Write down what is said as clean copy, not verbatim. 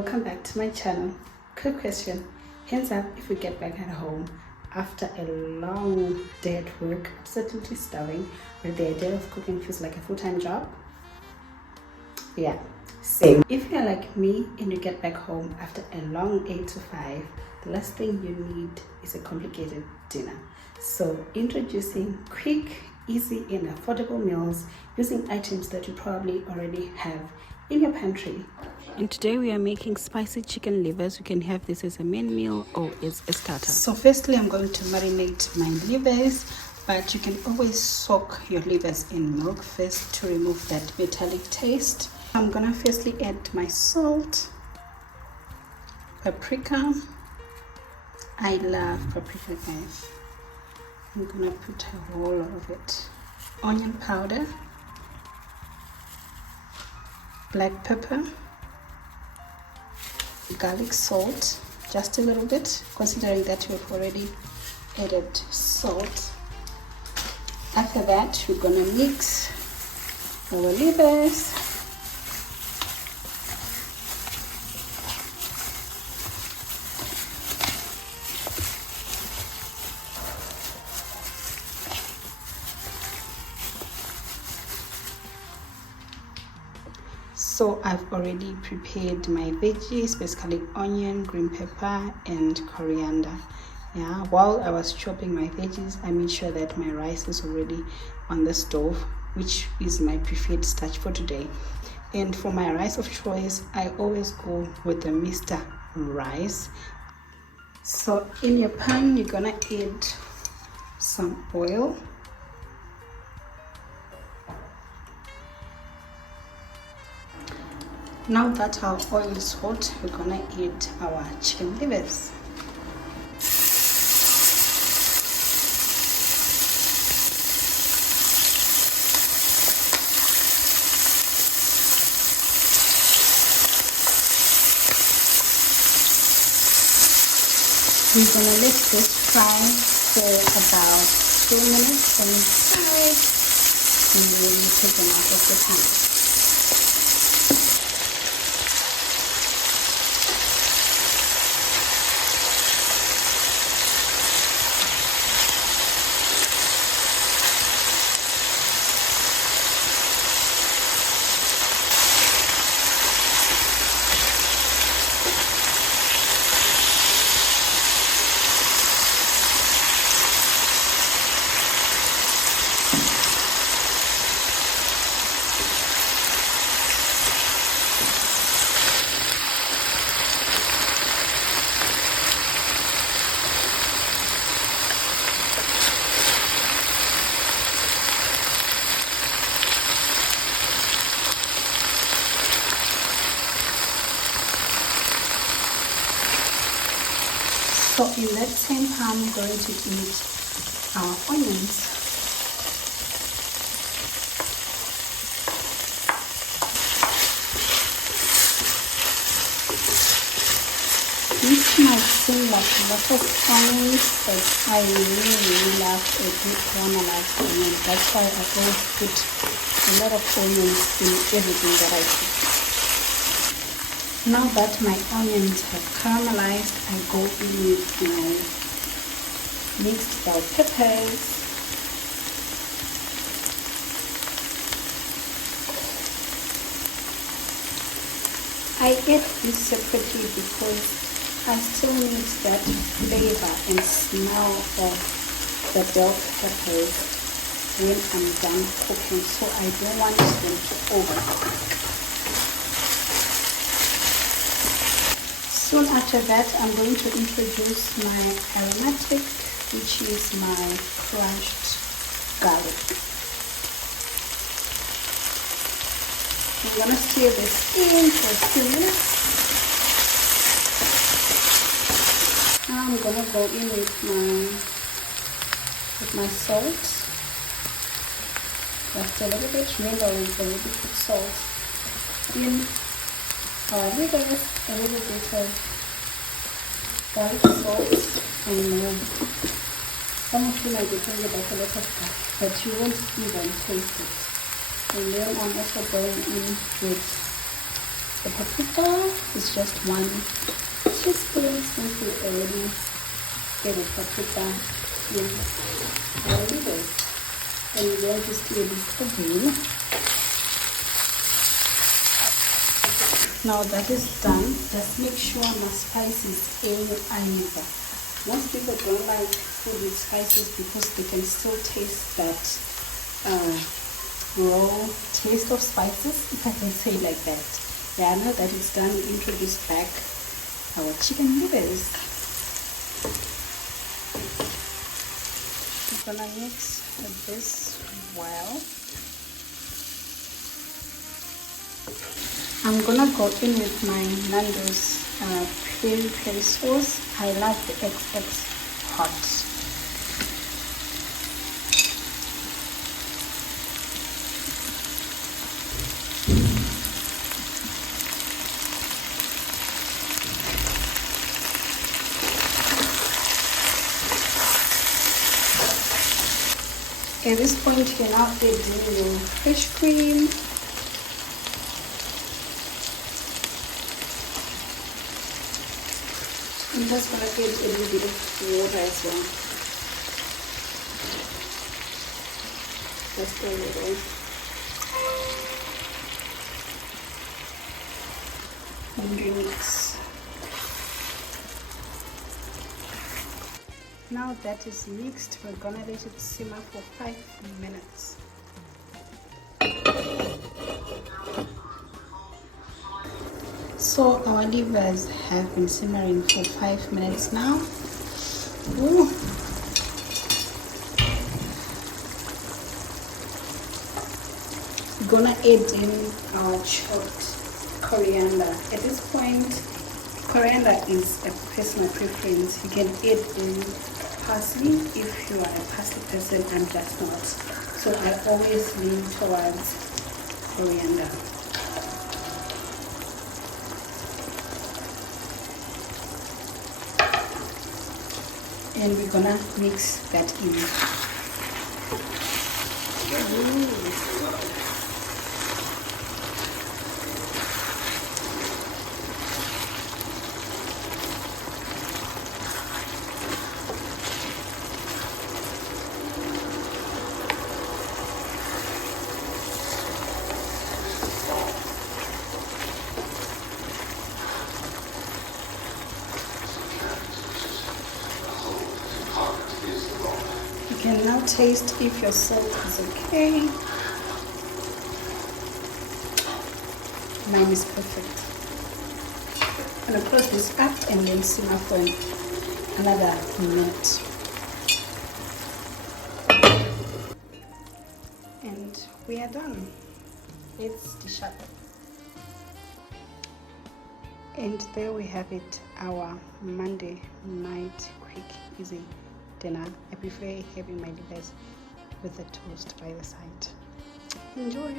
welcome back to my channel. Quick question, hands up if we get back at home after a long day at work, absolutely starving, but the idea of cooking feels like a full-time job. Yeah, same. If you're like me and you get back home after a long 8 to 5, the last thing you need is a complicated dinner. So introducing quick, easy and affordable meals using items that you probably already have in your pantry. And today we are making spicy chicken livers. You can have this as a main meal or as a starter. So firstly I'm going to marinate my livers, but you can always soak your livers in milk first to remove that metallic taste. I'm gonna firstly add my salt, paprika. I love paprika, guys. I'm gonna put a whole lot of it. Onion powder, black pepper, garlic salt, just a little bit, considering that we've already added salt. After that, we're gonna mix our livers. So I've already prepared my veggies, basically onion, green pepper and coriander. Yeah, while I was chopping my veggies, I made sure that my rice is already on the stove, which is my preferred starch for today. And for my rice of choice, I always go with the Mr. rice. So in your pan, you're gonna add some oil. Now that our oil is hot, we're gonna add our chicken livers. We're gonna let this fry for about 2 minutes on each side, and then we take them out of the pan. So in that same pan, we're going to eat our onions. This might seem like lots of onions, but I really love a good caramelized onion. That's why I always put a lot of onions in everything that I cook. Now that my onions have caramelized, I go in with my mixed bell peppers, I add this separately because I still need that flavor and smell of the bell peppers when I'm done cooking, so I don't want them to overcook. Soon after that, I'm going to introduce my aromatic, which is my crushed garlic. I'm going to stir this in for a few minutes. Now I'm going to go in with my salt. Just a little bit. Remember, we've already put salt in. Our livers, a little bit of garlic salt, and some of you might be thinking about a lot of that, but you won't even taste it. And then I'm also going in with The paprika is just 1 teaspoon since we already get a paprika in our liver. And we'll just do a little bowl. Now that is done, just make sure my spices in liver. Most people don't like food with spices because they can still taste that raw taste of spices, if I can say it like that. Yeah, now that it's done, we introduce back our chicken livers. I'm gonna mix this well. I'm gonna go in with my Nando's peri sauce. I love the XX hot. At this point, you now add in your fresh cream. I'm just going to add a little bit of water as well. Just a little. And mix. Now that is mixed, we're going to let it simmer for 5 minutes. So our livers have been simmering for 5 minutes now. Ooh. We're gonna add in our chopped coriander. At this point, coriander is a personal preference. You can add in parsley if you are a parsley person. I'm just not. So I always lean towards coriander. And we're gonna mix that in. You can now taste if your salt is okay. Mine is perfect. I'm gonna close this up and then simmer for another minute. And we are done. Let's dish up. And there we have it, our Monday night quick easy dinner. I prefer having my livers with the toast by the side. Enjoy.